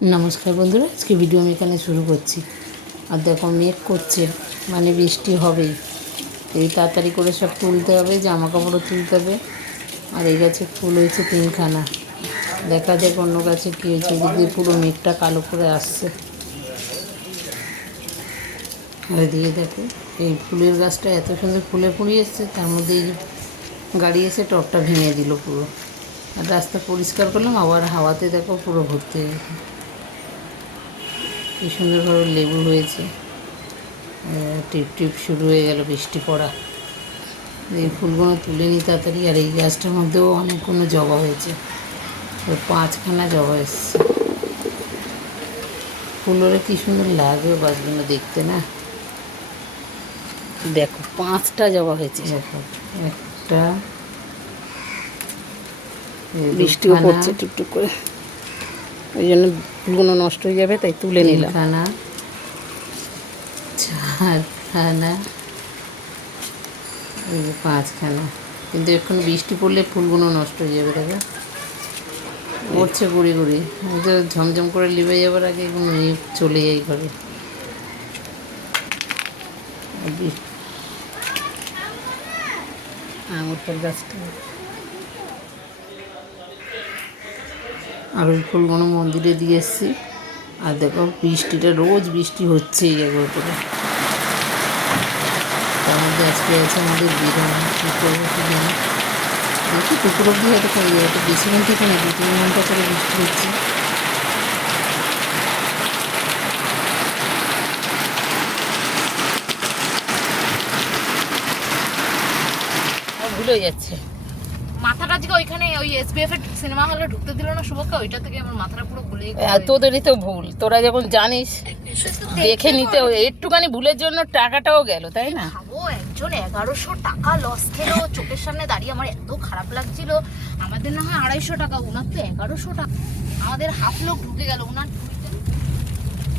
নমস্কার বন্ধুরা, আজকে ভিডিও আমি এখানে শুরু করছি। আর দেখো মেঘ করছে, মানে বৃষ্টি হবেই। এই তাড়াতাড়ি করে সব তুলতে হবে, জামা কাপড়ও তুলতে হবে। আর এই গাছে ফুল হয়েছে 3খানা। দেখা যাক অন্য গাছে কী হয়েছে। এদিকে পুরো মেঘটা কালো করে আসছে। আর এদিকে দেখো এই ফুলের গাছটা এত সুন্দর ফুলে ফুলে এসছে, তার মধ্যে এই গাড়ি এসে টবটা ভেঙে দিল পুরো। আর রাস্তা পরিষ্কার করলাম, আবার হাওয়াতে দেখো পুরো ভর্তি হয়ে গেছে। কি সুন্দরভাবে লেবু হয়েছে। টিপ টিপ শুরু হয়ে গেল বৃষ্টি পড়া। এই ফুলগুলো তুলে নিই তাড়াতাড়ি। আর এই গাছটার মধ্যেও অনেকগুলো জবা হয়েছে, 5খানা জবা এসছে। ফুলগুলো কি সুন্দর লাগবে গাছগুলো দেখতে না। দেখো 5টা জবা হয়েছে। দেখো একটা, বৃষ্টিও পড়ছে টুকটুক করে, ওই জন্য ফুলগুলো নষ্ট হয়ে যাবে, তাই তুলে নিলাম। 3খানা, 4খানা, এই যে 5খানা। কিন্তু এখন বৃষ্টি পড়লে ফুলগুলো নষ্ট হয়ে যাবে। দেখো পড়ছে গুড়ি গুড়ি, ঝমঝম করে লিবে যাবার আগে এগুলো নিয়ে চলে যাই ঘরে। আঙুর ফল গাছটা, আর ওই ফুলগুলো মন্দিরে দিয়ে এসেছি। আর দেখো বৃষ্টিটা, রোজ বৃষ্টি হচ্ছেই একবার করে। তার মধ্যে আজকে আছে আমাদের বিরিয়ানি। কী করবো কি জানি, দেখি দুপুর অব্দি হয়তো করে যাবে। তো বেশিক্ষণ থেকে না, 2-3 ঘন্টা করে বৃষ্টি হচ্ছে। ভুলে যাচ্ছে মাথাটা আজকে ওইখানে ওই এসবিএফ এর সিনেমা হলে ঢুকতে দিল না শুভকে, ওইটা থেকে আমার মাথাটা পুরো ঘুরে গেছে। তোদেরই তো ভুল, তোরা যখন জানিস দেখে নিতে, একটুখানি ভুলের জন্য টাকাটাও গেল, তাই না? ভাবো একজন 1100 টাকা লস খেলো চোখের সামনে দাঁড়িয়ে, আমার এত খারাপ লাগছিল। আমাদের না হয় 250 টাকা, ওনার তো 1100 টাকা। আমাদের হাফ লোক ঢুকে গেল, ওনার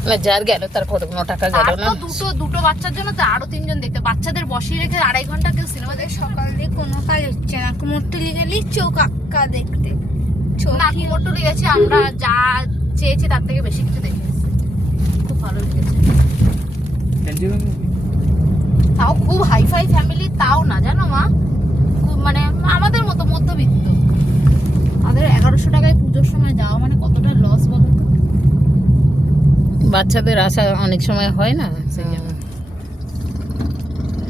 না যার গেল তার কতগুলো টাকা গেল না। দুটো বাচ্চার জন্য তো আরো 3জন দেখতে, বাচ্চাদের বসিয়ে রেখে 2.5 ঘন্টা কেউ সিনেমা দেখে। সকাল দিয়ে কোনো কাজ হচ্ছে না, কুমোরটুলি গেলি চোখ আক্কা দেখতে। না কুমোরটুলি গেছি আমরা, যা চেয়েছি তার থেকে বেশি কিছু দেখে এসেছি। খুব ভালো লেগেছে। তাও খুব হাইফাই ফ্যামিলি তাও না, জানো মা, খুব মানে আমাদের মতো মধ্যবিত্ত। আমাদের 1100 টাকায় পুজোর সময় যাওয়া মানে কতটা লস বলো তো। বাচ্চাদের আশা অনেক সময় হয় না, সেই জন্য।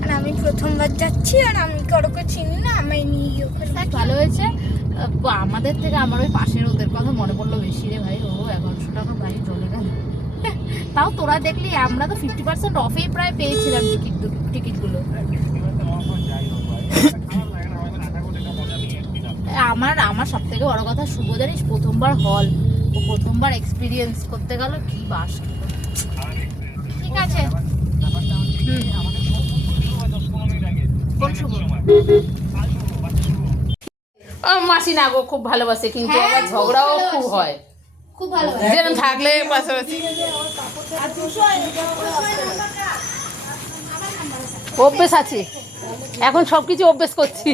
আর আমি প্রথমবার যাচ্ছি, আর আমি কারোকে চিনি না, আমায় নিয়ে গিয়ে ওখানে। ভালো হয়েছে। আমাদের থেকে আমার ওই পাশের ওদের কথা মনে পড়লো বেশি রে ভাই। ও 1100 টাকা ভাই চলে গেল। তাও তোরা দেখলি, আমরা তো 50% অফেই প্রায় পেয়েছিলাম টিকিটগুলো। আমার সব থেকে বড় কথা, শুভ জানিস প্রথমবার হল, ও প্রথমবার এক্সপিরিয়েন্স করতে গেল, কি বাস। ঠিক আছে, কোন শুভ? ও মাসি না গো, খুব ভালোবাসে, কিন্তু আবার ঝগড়াও খুব হয়। খুব ভালো। যেন থাকলে পাশাপাশি অভ্যেস আছে, এখন সবকিছু অভ্যেস করছি।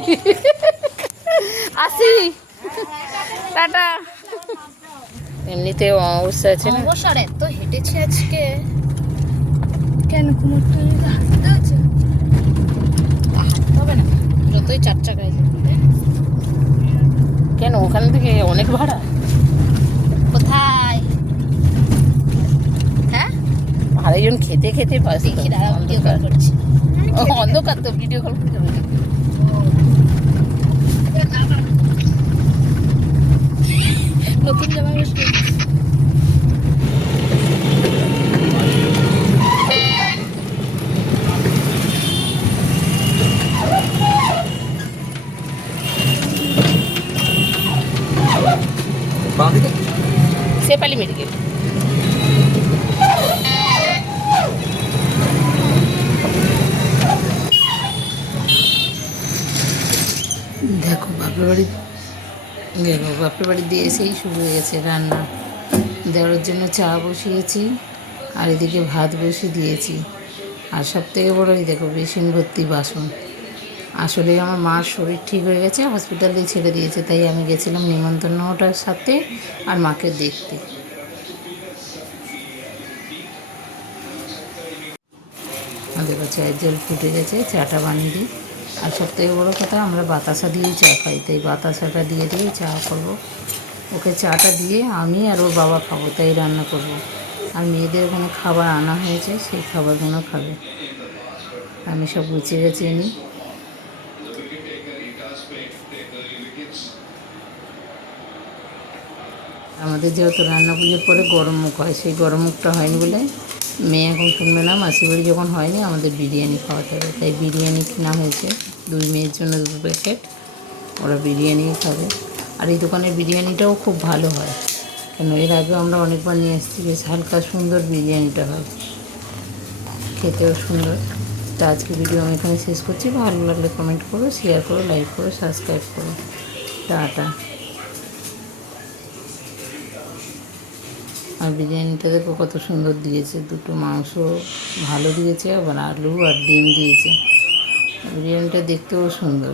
আসি, টাটা। এমনিতেও অবস্থা আছে না। অবসর এত হেঁটেছি আজকে। কেন কুমোরটুলি হাঁটতে হচ্ছে? হাঁটতে হবে না, যতই 4 চাকায় যাবে। কেন ওখান থেকে অনেক ভাড়া? কোথায়? হ্যাঁ, আরেকজন খেতে খেতে পাস। দেখি দাঁড়া, ভিডিও কল করছি। অন্ধকার তো, ভিডিও কল করতে হবে। নতুন জামা বসে সেপালি মেডিকেল। দেখো বাপের বাড়ি দিয়ে এসেই শুরু হয়ে গেছে রান্না। দেওয়ার জন্য চা বসিয়েছি, আর এদিকে ভাত বসিয়ে দিয়েছি। আর সব থেকে বড় এই দেখো বেসিন ভর্তি বাসন। আসলে আমার মার শরীর ঠিক হয়ে গেছে, হসপিটালে ছেড়ে দিয়েছে, তাই আমি গেছিলাম নিমন্ত্রণটার সাথে আর মাকে দেখতে। চায়ের জল ফুটে গেছে, চাটা বানিয়ে দিই। আর সবথেকে বড়ো কথা, আমরা বাতাসা দিয়েই চা খাই, তাই বাতাসাটা দিয়ে দিয়ে চা করবো। ওকে চাটা দিয়ে আমি আর ওর বাবা খাবো, তাই রান্না করব। আর মেয়েদের ওখানে খাবার আনা হয়েছে, সেই খাবারগুলো খাবে। আমি সব গুছিয়ে গেছিয়ে নিই। আমাদের যেহেতু রান্না পুজোর পরে গরম মুখ হয়, সেই গরম মুখটা হয়নি বলে মেয়ে এখন শুনবে না। মাসির বাড়ি যখন হয়নি আমাদের বিরিয়ানি খাওয়াতে হবে, তাই বিরিয়ানি কেনা হয়েছে। 2 মেয়ের জন্য 2 প্যাকেট, ওরা বিরিয়ানিই খাবে। আর এই দোকানের বিরিয়ানিটাও খুব ভালো হয়, কেন এর আগেও আমরা অনেকবার নিয়ে এসেছি। বেশ হালকা সুন্দর বিরিয়ানিটা হয়, খেতেও সুন্দর। তো আজকে ভিডিও আমি এখানে শেষ করছি। ভালো লাগলে কমেন্ট করো, শেয়ার করো, লাইক করো, সাবস্ক্রাইব করো। টাটা। আর বিরিয়ানিটা দেখো কত সুন্দর দিয়েছে, 2টো মাংস ভালো দিয়েছে, আবার আলু আর ডিম দিয়েছে। বিরিয়ানিটা দেখতেও সুন্দর।